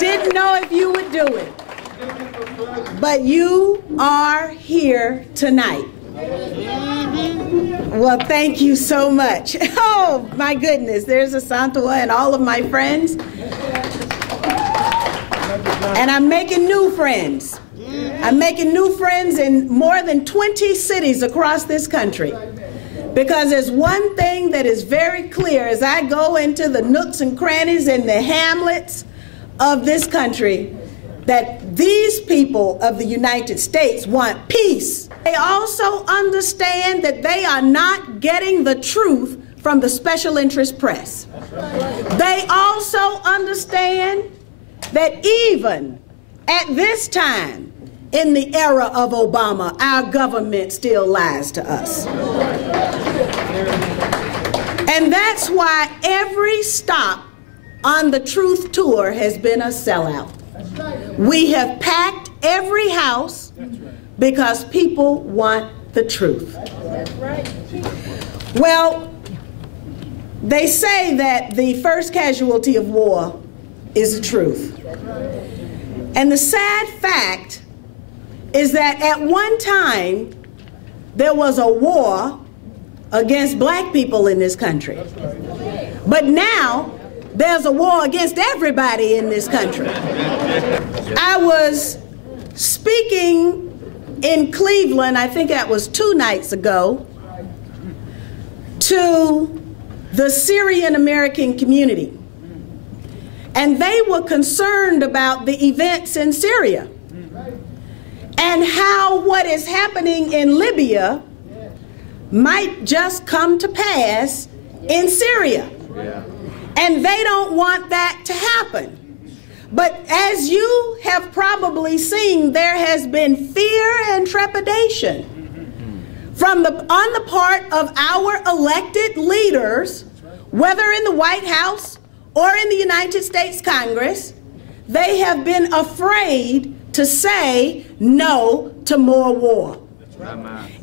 didn't know if you would do it. But you are here tonight. Well, thank you so much. Oh, my goodness. There's Asantua and all of my friends. And I'm making new friends. I'm making new friends in more than 20 cities across this country. Because there's one thing that is very clear as I go into the nooks and crannies and the hamlets of this country, that these people of the United States want peace. They also understand that they are not getting the truth from the special interest press. They also understand that even at this time, in the era of Obama, our government still lies to us. And that's why every stop on the Truth Tour has been a sellout. We have packed every house because people want the truth. Well, they say that the first casualty of war is the truth. And the sad fact is that at one time, there was a war against black people in this country. But now, there's a war against everybody in this country. I was speaking in Cleveland, I think that was 2 nights ago, to the Syrian American community. And they were concerned about the events in Syria and how what is happening in Libya might just come to pass in Syria. And they don't want that to happen. But as you have probably seen, there has been fear and trepidation on the part of our elected leaders, whether in the White House or in the United States Congress. They have been afraid to say no to more war.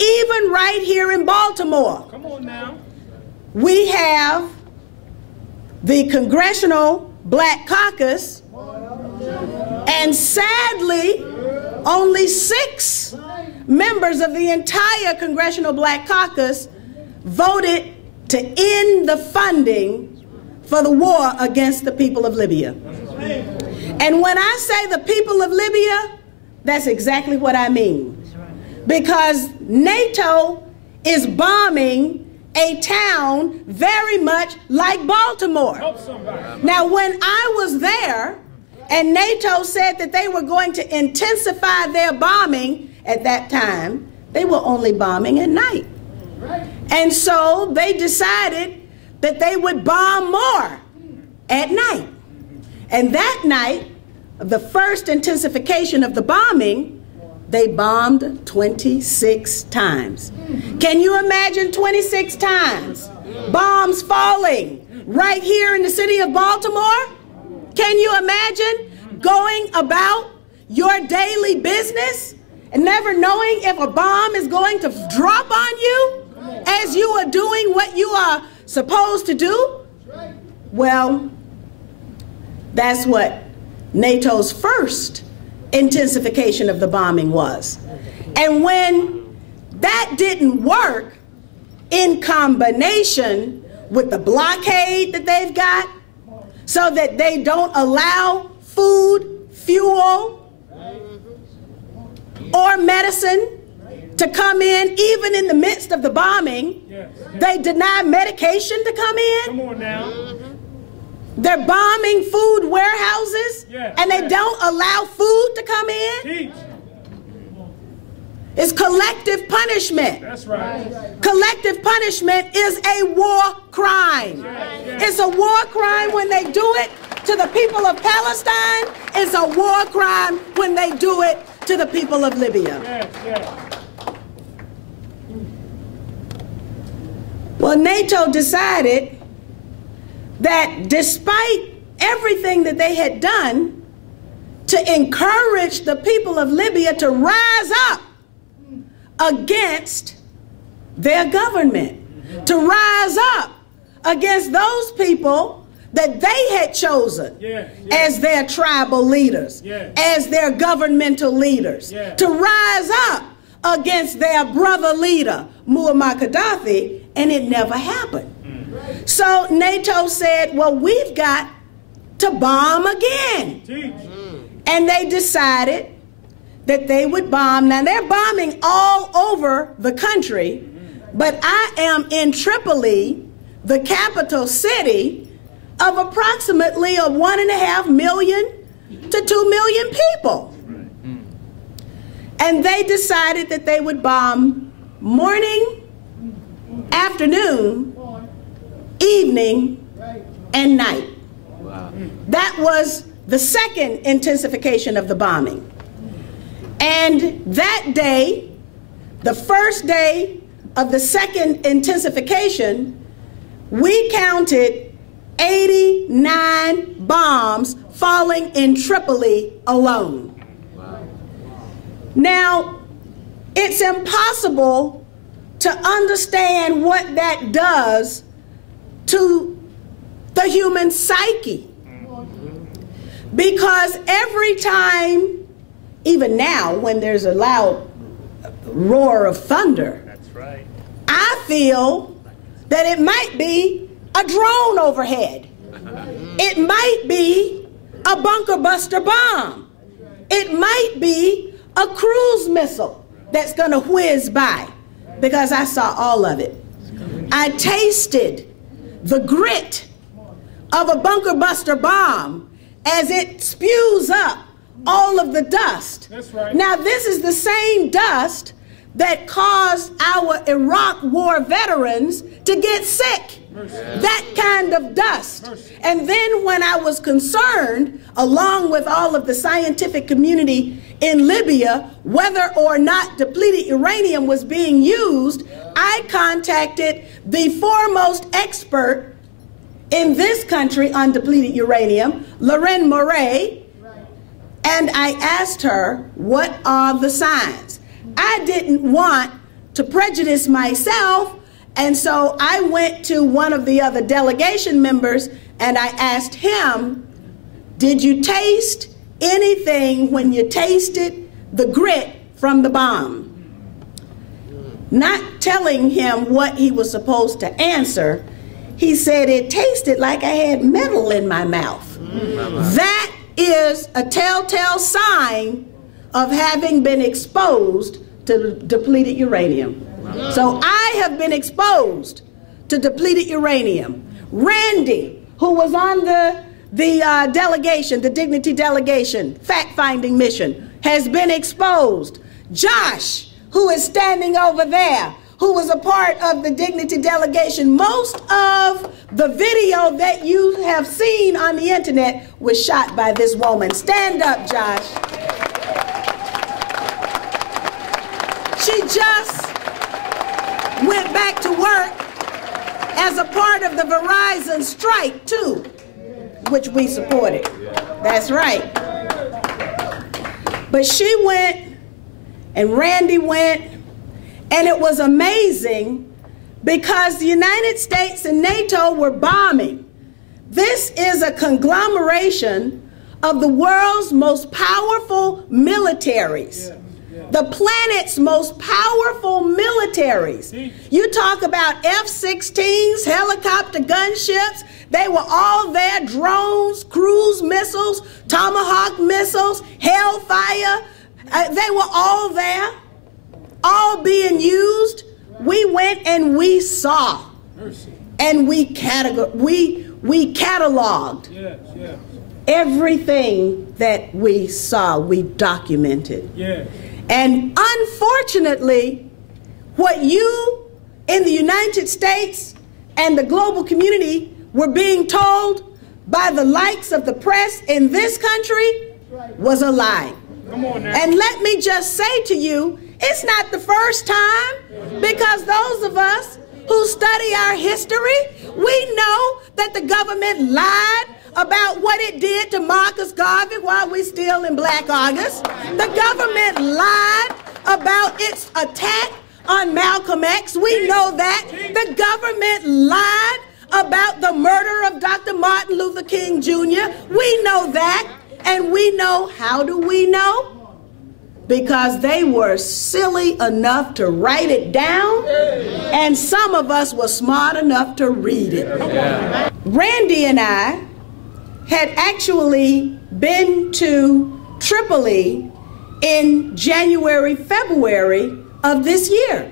Even right here in Baltimore, we have the Congressional Black Caucus, and sadly, only 6 members of the entire Congressional Black Caucus voted to end the funding for the war against the people of Libya. And when I say the people of Libya, that's exactly what I mean. Because NATO is bombing a town very much like Baltimore. Now, when I was there, and NATO said that they were going to intensify their bombing at that time, they were only bombing at night. And so they decided that they would bomb more at night. And that night, the first intensification of the bombing, they bombed 26 times. Can you imagine 26 times? Bombs falling right here in the city of Baltimore? Can you imagine going about your daily business and never knowing if a bomb is going to drop on you as you are doing what you are supposed to do? Well, that's what NATO's first intensification of the bombing was. And when that didn't work, in combination with the blockade that they've got, so that they don't allow food, fuel, or medicine to come in, even in the midst of the bombing. They deny medication to come in. Come on now. They're bombing food warehouses, and they don't allow food to come in. Teach. It's collective punishment. That's right. Collective punishment is a war crime. It's a war crime when they do it to the people of Palestine. It's a war crime when they do it to the people of Libya. Well, NATO decided that despite everything that they had done to encourage the people of Libya to rise up against their government, to rise up against those people that they had chosen as their tribal leaders, as their governmental leaders, to rise up against their brother leader, Muammar Gaddafi, and it never happened. So NATO said, well, we've got to bomb again. And they decided that they would bomb. Now, they're bombing all over the country, but I am in Tripoli, the capital city of approximately 1.5 million to 2 million people. And they decided that they would bomb morning, afternoon, evening, and night. That was the second intensification of the bombing. And that day, the first day of the second intensification, we counted 89 bombs falling in Tripoli alone. Now, it's impossible to understand what that does to the human psyche. Because every time, even now, when there's a loud roar of thunder, I feel that it might be a drone overhead. It might be a bunker buster bomb. It might be a cruise missile that's gonna whiz by, because I saw all of it. I tasted the grit of a bunker buster bomb as it spews up all of the dust. That's right. Now, this is the same dust that caused our Iraq war veterans to get sick. That kind of dust. And then when I was concerned, along with all of the scientific community in Libya, whether or not depleted uranium was being used, I contacted the foremost expert in this country on depleted uranium, Lorraine Moret, and I asked her, what are the signs? I didn't want to prejudice myself, and so I went to one of the other delegation members and I asked him, did you taste anything when you tasted the grit from the bomb? Not telling him what he was supposed to answer, he said it tasted like I had metal in my mouth. That is a telltale sign of having been exposed to depleted uranium. So I have been exposed to depleted uranium. Randy, who was on the delegation, the Dignity delegation, fact-finding mission, has been exposed. Josh, who is standing over there, who was a part of the Dignity delegation. Most of the video that you have seen on the internet was shot by this woman. Stand up, Josh. She just went back to work as a part of the Verizon strike, too, which we supported. That's right. But she went, and Randy went, and it was amazing because the United States and NATO were bombing. This is a conglomeration of the world's most powerful militaries. The planet's most powerful militaries. You talk about F-16s, helicopter gunships, they were all there, drones, cruise missiles, Tomahawk missiles, Hellfire, they were all there, all being used. We went and we saw, and we cataloged everything that we saw, we documented. And unfortunately, what you in the United States and the global community were being told by the likes of the press in this country was a lie. And let me just say to you, it's not the first time, because those of us who study our history, we know that the government lied about what it did to Marcus Garvey while we're still in Black August. The government lied about its attack on Malcolm X. We know that. The government lied about the murder of Dr. Martin Luther King Jr. We know that, and we know, how do we know? Because they were silly enough to write it down, and some of us were smart enough to read it. Yeah. Randy and I had actually been to Tripoli in January, February of this year.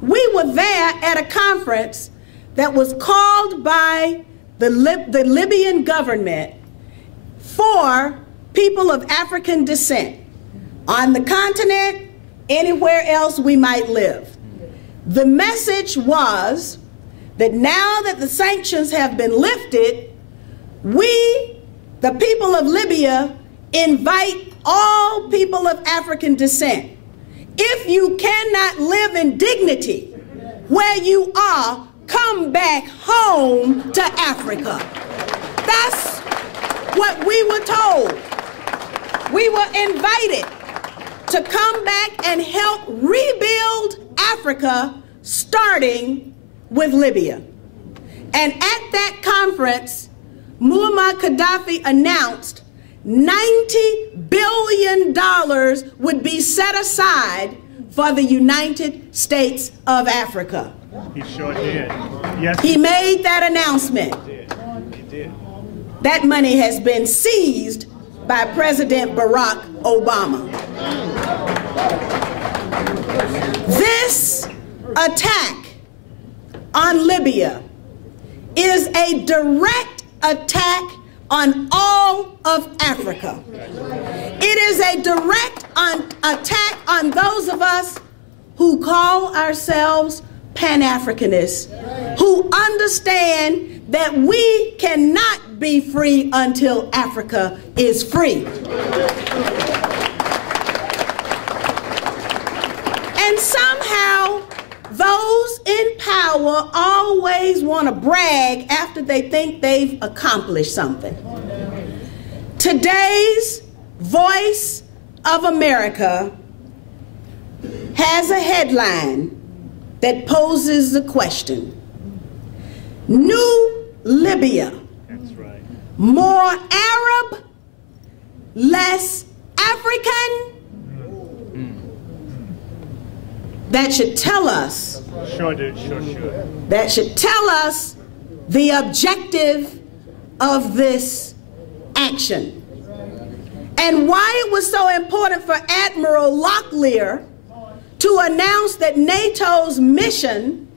We were there at a conference that was called by the Libyan government for people of African descent on the continent, anywhere else we might live. The message was that now that the sanctions have been lifted, we, the people of Libya, invite all people of African descent. If you cannot live in dignity where you are, come back home to Africa. That's what we were told. We were invited to come back and help rebuild Africa, starting with Libya. And at that conference, Muammar Gaddafi announced $90 billion would be set aside for the United States of Africa. He sure did. Yes. He made that announcement. He did. That money has been seized by President Barack Obama. This attack on Libya is a direct attack on all of Africa. It is a direct attack on those of us who call ourselves Pan-Africanists, who understand that we cannot be free until Africa is free. And somehow, those in power always want to brag after they think they've accomplished something. Today's Voice of America has a headline that poses the question: New Libya. That's right. More Arab, less African? That should tell us. Sure did, sure. That should tell us the objective of this action. And why it was so important for Admiral Locklear to announce that NATO's mission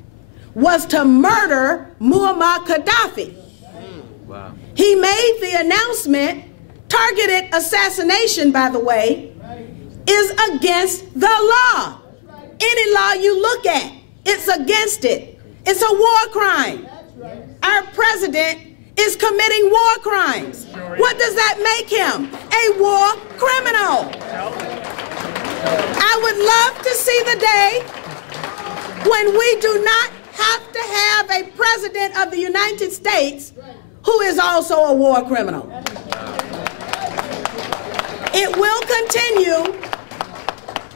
was to murder Muammar Gaddafi. Wow. He made the announcement. Targeted assassination, by the way, is against the law. Any law you look at, it's against it. It's a war crime. Our president is committing war crimes. What does that make him? A war criminal. I would love to see the day when we do not have to have a president of the United States who is also a war criminal. It will continue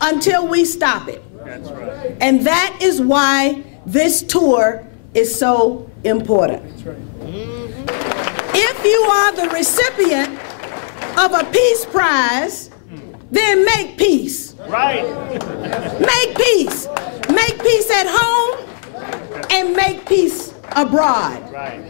until we stop it. That's right. And that is why this tour is so important. That's right. If you are the recipient of a peace prize, then make peace. Right. Make peace. Make peace at home and make peace abroad. Right.